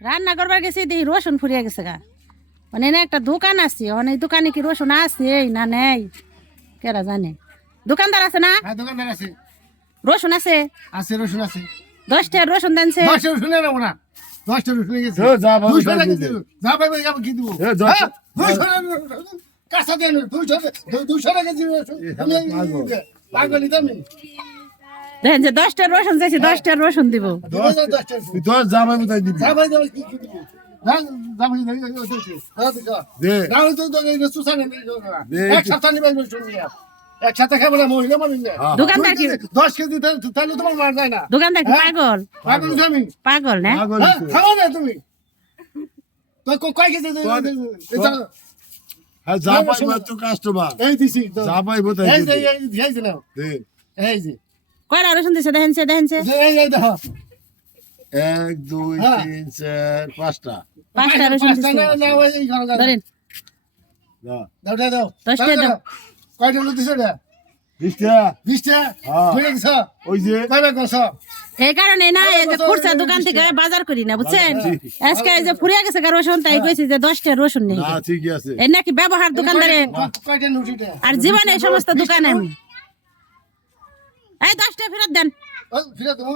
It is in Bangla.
রান্না করবার গেছি দেখি রসুন ফুরিয়ে গেছে গা মানে এনে একটা দোকান আছে মানে এই দোকানে কি রসুন আছে না নেই কেরা জানে দোকানদার আছে না হ্যাঁ দোকানদার আছে রসুন আছে আছে রসুন আছে 10 টাকার রসুন দেনছে 10 রসুন নেব না 10 রসুন গেছে যা বাবু 200 টাকা দিও যা ভাই ভাই কি দিব এ, যা। 200 কাঁচা দেন 200 টাকা দিও পাগলি তুমি দেখেন যে 10 টাকার রসুন চাইছি 10 টাকার রসুন দিব তুই তো যা ভাই তাই দিবি যা ভাই কি দিব যা ভাই দে না তো রসুন সানে দে। এক সপ্তাহ নিবে রসুন নিয়া এক সাথে খাবো না মহিলা মানুষ না দোকানদার কি 10 কেজি তাহলে তোমার মার যায় না দোকানদার কি পাগল পাগল তুমি পাগল না পাগল হ্যাঁ, তুই। খাও না তুমি তো কয় কেজি হ্যাঁ যা পাইবা তো কাস্টমার এই দিছি যা পাইবো তাই এই যে দিবি। এই যে নাও দে এই যে কয়টা রসুন দিছে দেখেনছে দেখেনছে এই দেখো 1 2 হ্যাঁ। 3 4 5টা 5টা রসুন দিছে না না এই ঘর ধরেন দাও দাও দাও 10 টাকা দাও। কয়টা লোক দিছে রে 20টা 20 টা হ্যাঁ। কই গেছ ওই যে কয়টা গেছ এই কারণে না এই যে খুরসা দোকান থেকে বাজার করি না বুঝছেন আজকে এই যে ফুরিয়ে গেছে গা রসুন তাই কইছি যে 10 টাকার রসুন নেই না ঠিকই আছে এই নাকি ব্যবহার দোকানদারে কয়টা লুটিটা আর জীবনে এই সমস্ত দোকানে আমি এই 10 টাকা ফেরত দেন ফিরে দাও